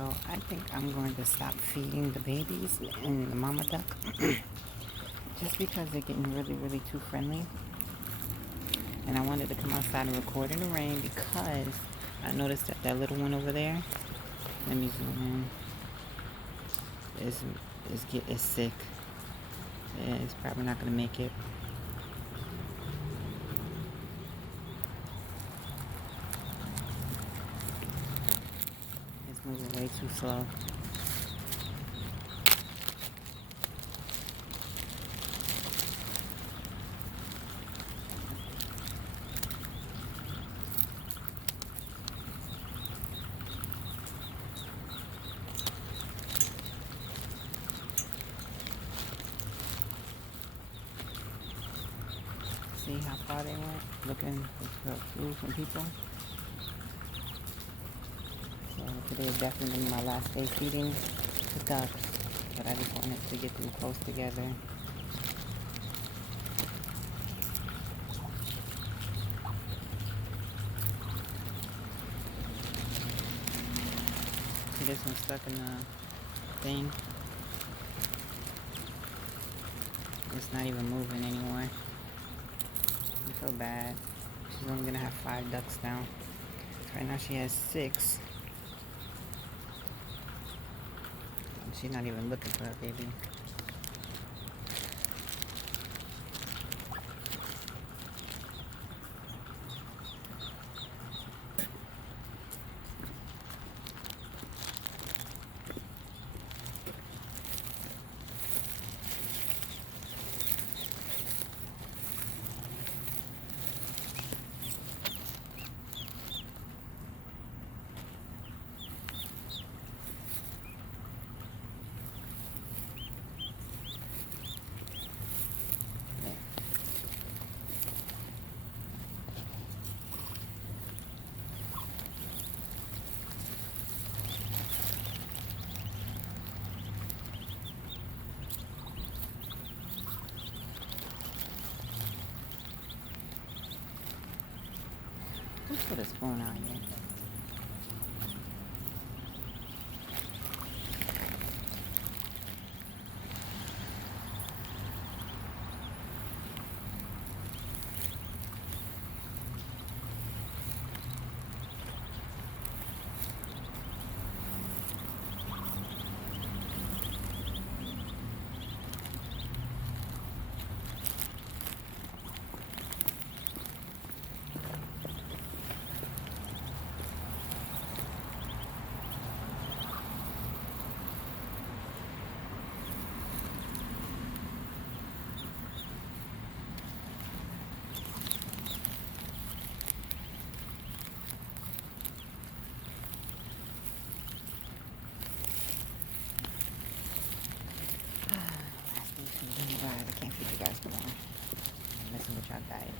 So I think I'm going to stop feeding the babies and the mama duck just because they're getting really, really too friendly. And I wanted to come outside and record in the rain because I noticed that that little one over there, let me zoom in, is sick. Yeah, it's probably not going to make it. It's moving way too slow. See how far they went looking for food from people. So today is definitely gonna be my last day feeding the ducks, but I just wanted to get them close together. See, this one's stuck in the thing. It's not even moving anymore. I feel bad. She's only gonna have 5 ducks now. Right now she has 6. And she's not even looking for her baby. Who put a spoon out here? Last thing feeding. Guys, I can't feed you guys no more. I'm messing with y'all diet.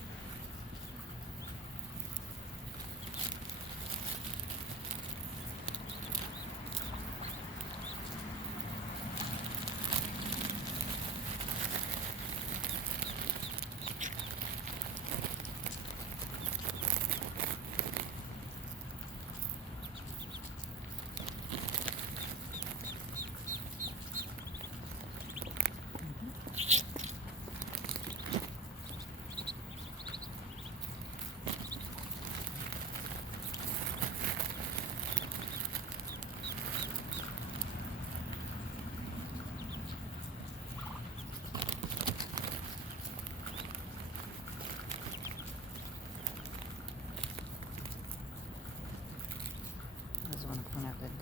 I just want to point out that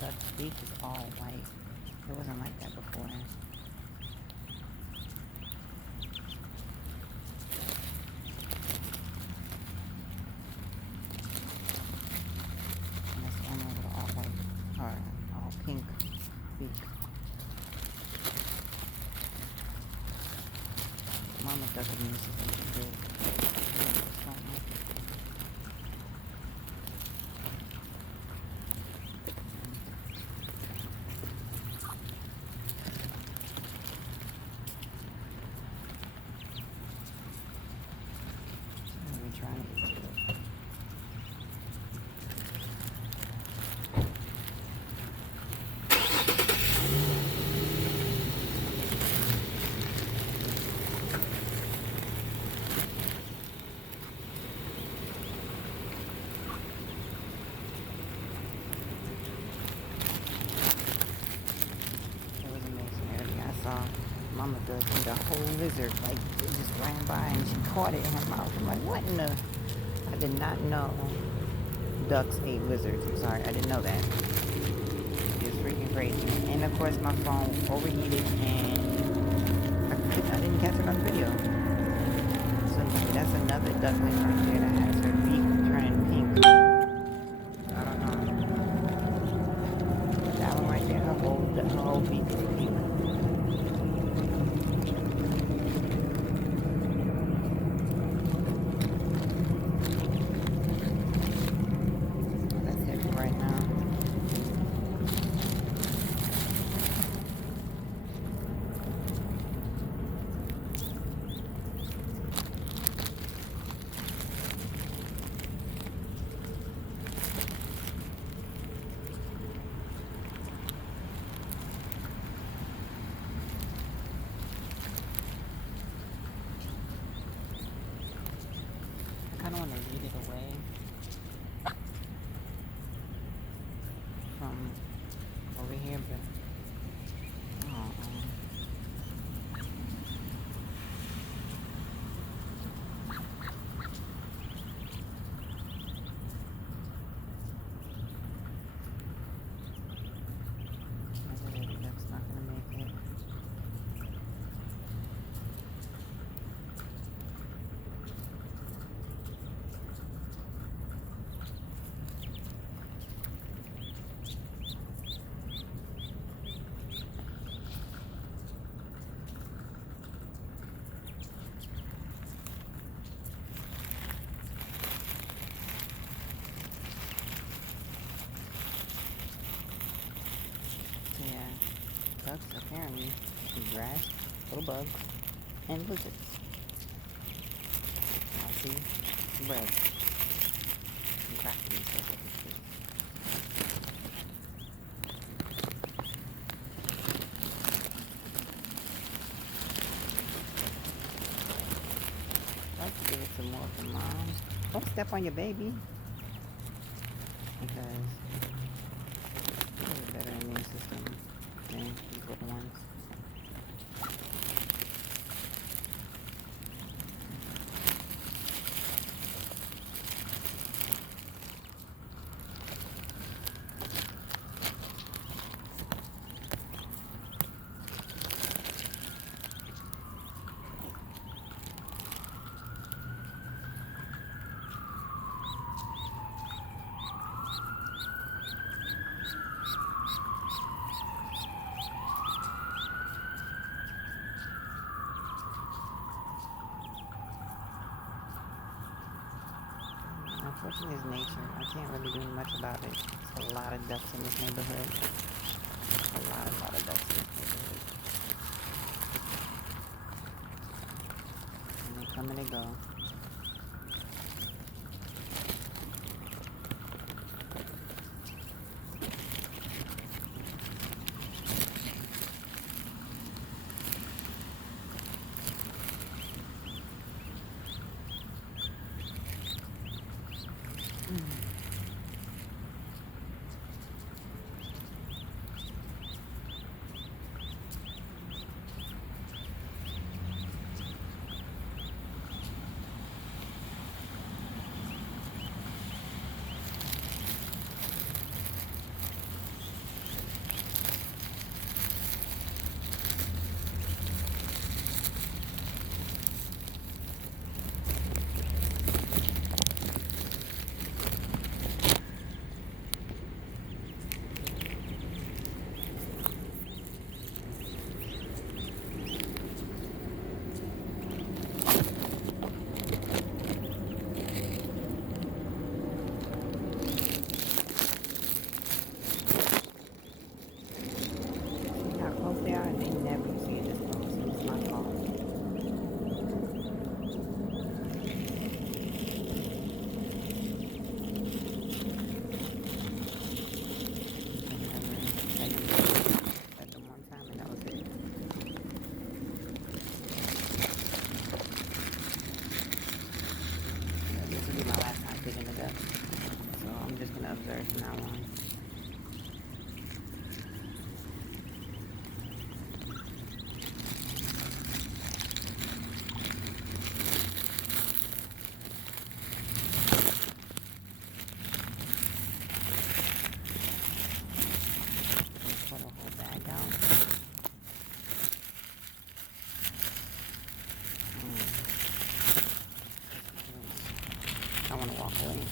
duck's beak is all white. It wasn't like that before. And that's the only little all white or all pink beak. Mama duck immune system is good. Trying to eat it. mama duck, and the whole lizard, like, it just ran by and she caught it in her mouth. I'm like, what in the? I did not know ducks ate lizards. I'm sorry, I didn't know that. It's freaking crazy. And of course, my phone overheated and I didn't catch it on the video. So that's another duckling right there that has her beak turning pink. I don't know. But that one right there, her whole beak is pink. That's it for right now. I kind of want to lead it away from over here, but maybe that's not gonna make it. So yeah, ducks apparently eat grass, little bugs, and lizards. I see bread and crackers and stuff like this. I'd like to give it some more for mom. Don't step on your baby because it has a better immune system than these little ones. Unfortunately, it's nature. I can't really do much about it. There's a lot of ducks in this neighborhood. A lot of ducks in this neighborhood. And they come and they go.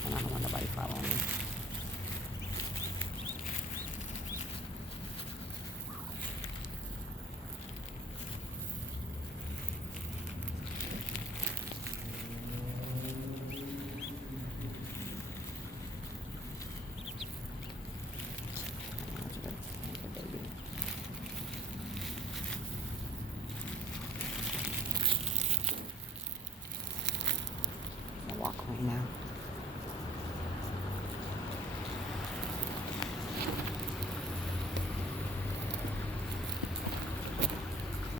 And I don't want nobody following me. I walk right now.